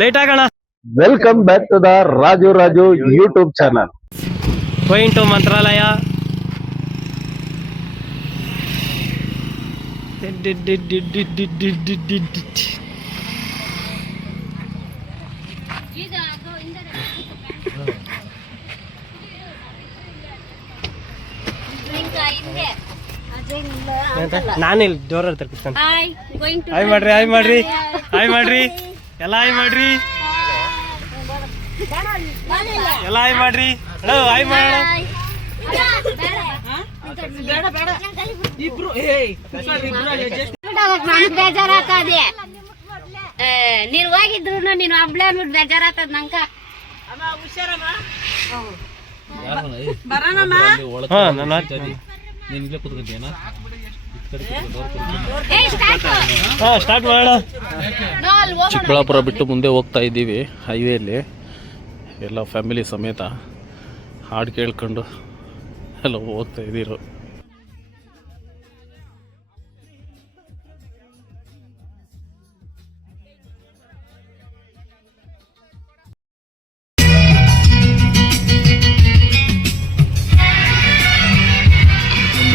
Late ಆಗೋಣ. Welcome back to the Raju YouTube channel. Going to Mantralaya. ನಾನಿಲ್ಲಿ ಜೋರ ಹಾಯ್ ಮಾಡ್ರಿ ಹಾಯ್ ಮಾಡ್ರಿ ಹಾಯ್ ಮಾಡ್ರಿ ಎಲ್ಲ ಹಾಯ್ ಮಾಡ್ರಿ ಎಲ್ಲ ಹಾಯ್ ಮಾಡ್ರಿ ಹಾಯ್ ಮಾಡೋಣ. ಬೇಜಾರಾಗ್ತದೆ ನೀನ್ ಹೋಗಿದ್ರು ನೀನು ಹಬ್ಳೆ ಅಂದ್ಬಿಟ್ಟು ಬೇಜಾರಾಗ್ತದ ನಂಗ. ಚಿಕ್ಕಬಳ್ಳಾಪುರ ಬಿಟ್ಟು ಮುಂದೆ ಹೋಗ್ತಾ ಇದ್ದೀವಿ. ಹೈವೇಲಿ ಎಲ್ಲ ಫ್ಯಾಮಿಲಿ ಸಮೇತ ಹಾಡು ಕೇಳ್ಕೊಂಡು ಎಲ್ಲ ಹೋಗ್ತಾ ಇದ್ದೀರು.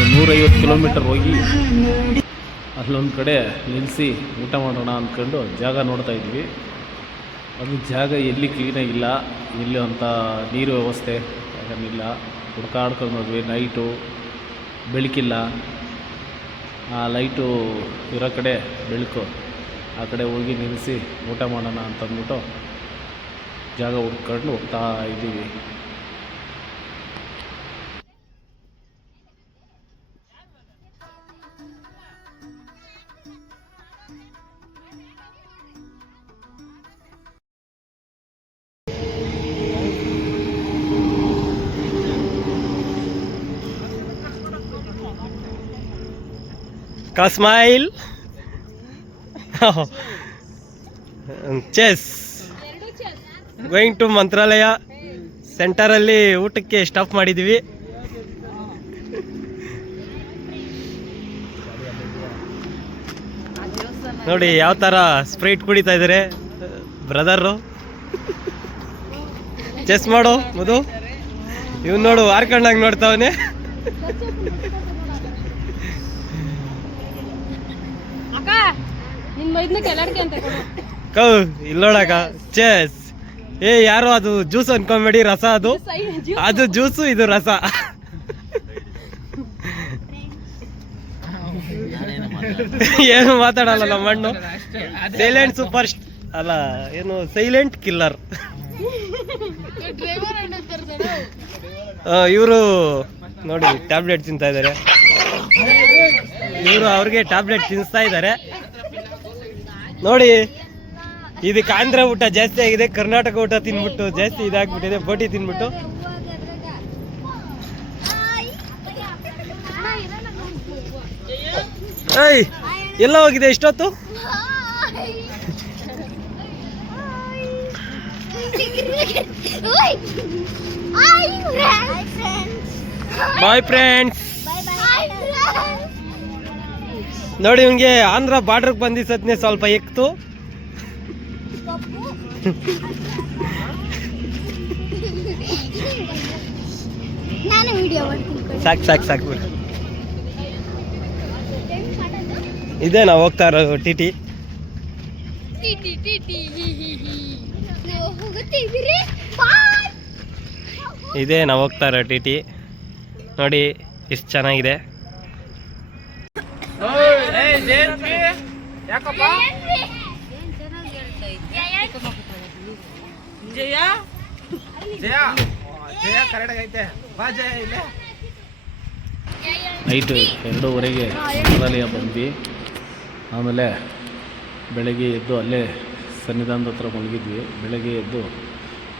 ಒಂದು 150 ಕಿಲೋಮೀಟರ್ ಹೋಗಿ ಅಲ್ಲೊಂದು ಕಡೆ ನಿಲ್ಲಿಸಿ ಊಟ ಮಾಡೋಣ ಅಂದ್ಕೊಂಡು ಜಾಗ ನೋಡ್ತಾ ಇದ್ವಿ. ಅದು ಜಾಗ ಎಲ್ಲಿ ಕ್ಲೀನಾಗಿಲ್ಲ, ಎಲ್ಲಿ ಅಂತ ನೀರು ವ್ಯವಸ್ಥೆ ಅದನ್ನಿಲ್ಲ. ಹುಡ್ಕಾಡ್ಕೊಂಡು ಹೋದ್ವಿ. ನೈಟು ಬೆಳಕಿಲ್ಲ. ಆ ಲೈಟು ಇರೋ ಕಡೆ ಬೆಳಕು, ಆ ಕಡೆ ಹೋಗಿ ನಿಲ್ಲಿಸಿ ಊಟ ಮಾಡೋಣ ಅಂತಂದ್ಬಿಟ್ಟು ಜಾಗ ಹುಡ್ಕೊಂಡು ಹೋಗ್ತಾ ಇದ್ದೀವಿ. Smile chess. ಗೋಯಿಂಗ್ ಟು ಮಂತ್ರಾಲಯ. ಸೆಂಟರಲ್ಲಿ ಊಟಕ್ಕೆ ಸ್ಟಾಪ್ ಮಾಡಿದ್ದೀವಿ. ನೋಡಿ ಯಾವ ಥರ ಸ್ಪ್ರೈಟ್ ಕುಡಿತಾ ಇದ್ದಾರೆ ಬ್ರದರು. ಚೆಸ್ ಮಾಡು ಮಧು. ಇವ್ ನೋಡು ಹಾರ್ಕೊಂಡಂಗೆ ನೋಡ್ತಾವನೆ. ಇಲ್ಲೋಡಕ ಚೆಸ್. ಯಾರು ಅದು ಜ್ಯೂಸ್ ಅನ್ಕೊಂಬೇಡಿ, ರಸ ಅದು. ಅದು ಜ್ಯೂಸು, ಇದು ರಸ. ಏನು ಮಾತಾಡಲ್ಲ ನಮ್ಮ ಮಣ್ಣು. ಸೈಲೆಂಟ್ ಸೂಪರ್ ಅಲ್ಲ, ಏನು ಸೈಲೆಂಟ್ ಕಿಲ್ಲರ್. ಇವರು ನೋಡಿ ಟ್ಯಾಬ್ಲೆಟ್ ತಿಂತಾ ಇದ್ದಾರೆ. ಇವರು ಅವ್ರಿಗೆ ಟ್ಯಾಬ್ಲೆಟ್ ತಿನ್ನಿಸ್ತಾ ಇದ್ದಾರೆ ನೋಡಿ. ಇದಕ್ಕೆ ಆಂಧ್ರ ಊಟ ಜಾಸ್ತಿ ಆಗಿದೆ, ಕರ್ನಾಟಕ ಊಟ ತಿನ್ಬಿಟ್ಟು ಜಾಸ್ತಿ ಇದಾಗ್ಬಿಟ್ಟಿದೆ. ಬೋಟಿ ತಿನ್ಬಿಟ್ಟು ಏಯ್ ಎಲ್ಲ ಹೋಗಿದೆ ಇಷ್ಟೊತ್ತು. Bye friends. ನೋಡಿ ಇವಂಗೆ ಆಂಧ್ರ ಬಾರ್ಡರ್ಗೆ ಬಂದಿಸತ್ನೆ ಸ್ವಲ್ಪ ಎಕ್ತು. ಸಾಕು ಇದೇ ನಾವು ಹೋಗ್ತಾ ಇರೋ ಟಿಟಿ. ಇದೇ ನಾವು ಹೋಗ್ತಾ ಇರೋ ಟಿಟಿ. ನೋಡಿ ಎಷ್ಟು ಚೆನ್ನಾಗಿದೆ. ನೈಟು 2:30ಗೆ ಮಂತ್ರಾಲಯ ಬಂದ್ವಿ. ಆಮೇಲೆ ಬೆಳಗ್ಗೆ ಎದ್ದು ಅಲ್ಲೇ ಸನ್ನಿಧಾನದ ಹತ್ರ ಮಲಗಿದ್ವಿ. ಬೆಳಗ್ಗೆ ಎದ್ದು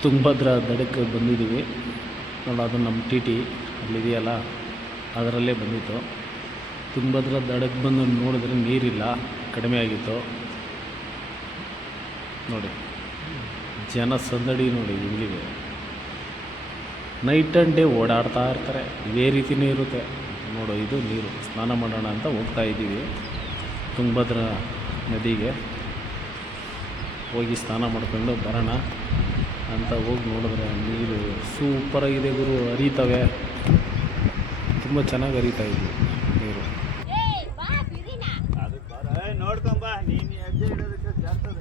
ತುಂಗಭದ್ರಾ ದಡಕ್ಕೆ ಬಂದಿದ್ದೀವಿ. ನೋಡಿ ಅದು ನಮ್ಮ ಟಿ ಟಿ ಅಲ್ಲಿದೆಯಲ್ಲ, ಅದರಲ್ಲೇ ಬಂದಿತ್ತು. ತುಂಗಭದ್ರಾ ದಡಕ್ಕೆ ಬಂದು ನೋಡಿದ್ರೆ ನೀರಿಲ್ಲ, ಕಡಿಮೆ ಆಗಿತ್ತು. ನೋಡಿ ಜನ ಸಂದಡಿ ನೋಡಿ ಹೆಂಗಿದೆ. ನೈಟ್ ಆ್ಯಂಡ್ ಡೇ ಓಡಾಡ್ತಾ ಇರ್ತಾರೆ. ಇದೇ ರೀತಿಯೇ ಇರುತ್ತೆ. ನೋಡು ಇದು ನೀರು. ಸ್ನಾನ ಮಾಡೋಣ ಅಂತ ಹೋಗ್ತಾ ಇದ್ದೀವಿ ತುಂಗಭದ್ರಾ ನದಿಗೆ. ಹೋಗಿ ಸ್ನಾನ ಮಾಡ್ಕೊಂಡು ಬರೋಣ ಅಂತ ಹೋಗಿ ನೋಡಿದ್ರೆ ನೀರು ಸೂಪರಾಗಿದೆ ಗುರು, ಹರಿತವೆ, ತುಂಬ ಚೆನ್ನಾಗಿ ಹರಿತಾ ಇದ್ವಿ ನೀರು. ನೋಡ್ಕೊಂಬ ನೀನು ಹೆಜ್ಜೆ ಇಡೋದಕ್ಕೆ ಜಾರ್ತದೆ.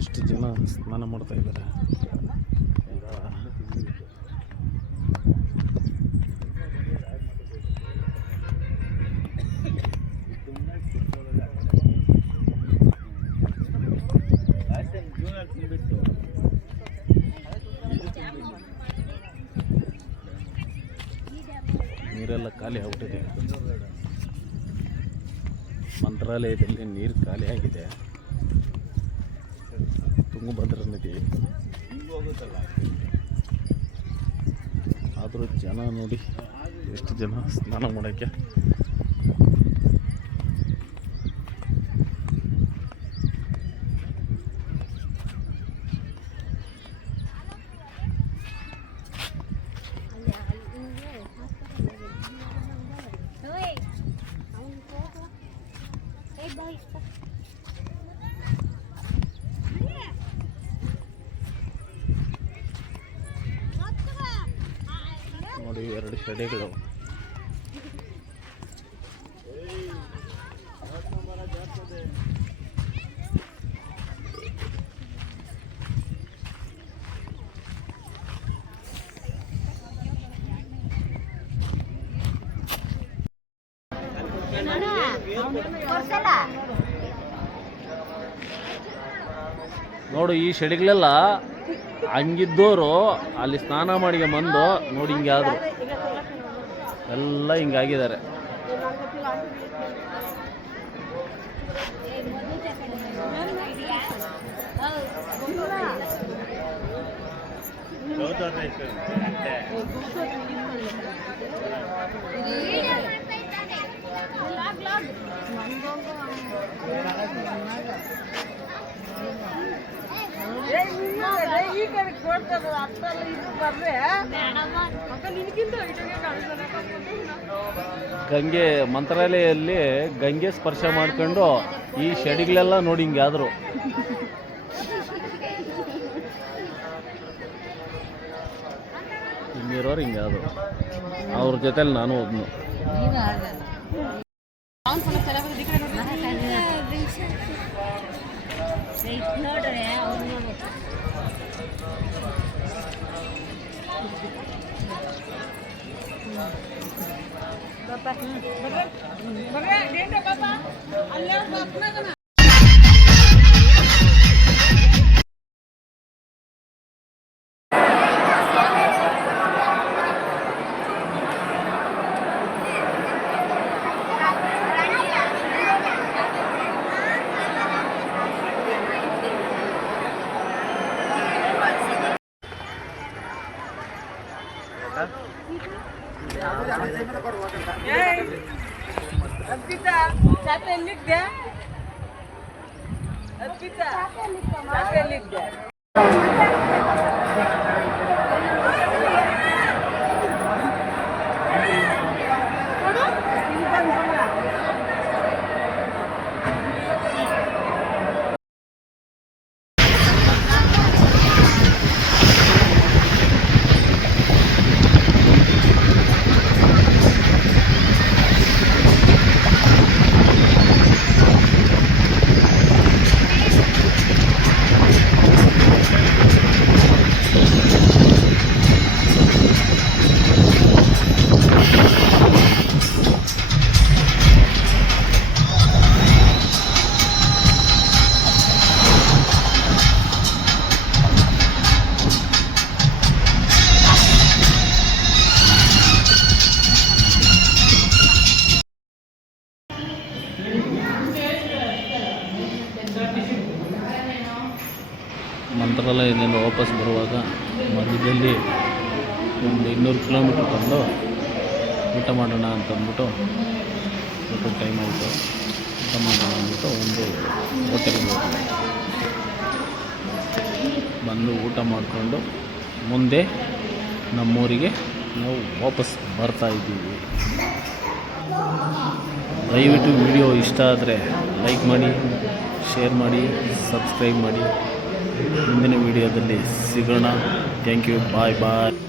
ಎಷ್ಟು ಜನ ಸ್ನಾನ ಮಾಡ್ತಾ ಇದ್ದಾರೆ. ನೀರೆಲ್ಲ ಖಾಲಿ ಆಗ್ಬಿಟ್ಟಿದೆ. ಮಂತ್ರಾಲಯದಲ್ಲಿ ನೀರು ಖಾಲಿ ಆಗಿದೆ. ತುಂಗಭದ್ರಾ ನದಿ ಆದರೂ ಜನ ನೋಡಿ ಎಷ್ಟು ಜನ ಸ್ನಾನ ಮಾಡೋಕ್ಕೆ. ನೋಡಿ 2 ಶೆಡೆಗಳು. ನೋಡು ಈ ಶೆಡಿಗಳೆಲ್ಲ ಹಂಗಿದ್ದೋರು ಅಲ್ಲಿ ಸ್ನಾನ ಮಾಡಿಗೆ ಬಂದು ನೋಡಿ ಹಿಂಗೆ ಆದರು, ಎಲ್ಲ ಹಿಂಗಾಗಿದ್ದಾರೆ. ಗಂಗೆ ಮಂತ್ರಾಲಯಲ್ಲಿ ಗಂಗೆ ಸ್ಪರ್ಶ ಮಾಡ್ಕೊಂಡು ಈ ಶೆಡಿಗಳೆಲ್ಲ ನೋಡಿ ಹಿಂಗೆ ಆದರು. ಹಿಂಗಿರೋರು ಹಿಂಗೆ ಆದರು. ಅವ್ರ ಜೊತೆಲಿ ನಾನು ಒಬ್ನು. ನೋಡ್ರೆ ಮಂತ್ರಾಲಯದಿಂದ ವಾಪಸ್ ಬರುವಾಗ ಮಧ್ಯದಲ್ಲಿ ಒಂದು 200 ಕಿಲೋಮೀಟ್ರ್ ಬಂದು ಊಟ ಮಾಡೋಣ ಅಂತಂದ್ಬಿಟ್ಟು ಊಟದ ಟೈಮ್ ಆಯಿತು. ಊಟ ಮಾಡೋಣ ಅಂದ್ಬಿಟ್ಟು ಒಂದು ಹೋಟೆಲ್ಗೆ ಹೋಗ್ತೀವಿ. ಬಂದು ಊಟ ಮಾಡಿಕೊಂಡು ಮುಂದೆ ನಮ್ಮೂರಿಗೆ ನಾವು ವಾಪಸ್ ಬರ್ತಾಯಿದ್ದೀವಿ. ದಯವಿಟ್ಟು ವಿಡಿಯೋ ಇಷ್ಟ ಆದರೆ ಲೈಕ್ ಮಾಡಿ, ಶೇರ್ ಮಾಡಿ, ಸಬ್ಸ್ಕ್ರೈಬ್ ಮಾಡಿ. ಮುಂದಿನ ವಿಡಿಯೋದಲ್ಲಿ ಸಿಗೋಣ. Thank you. Bye bye.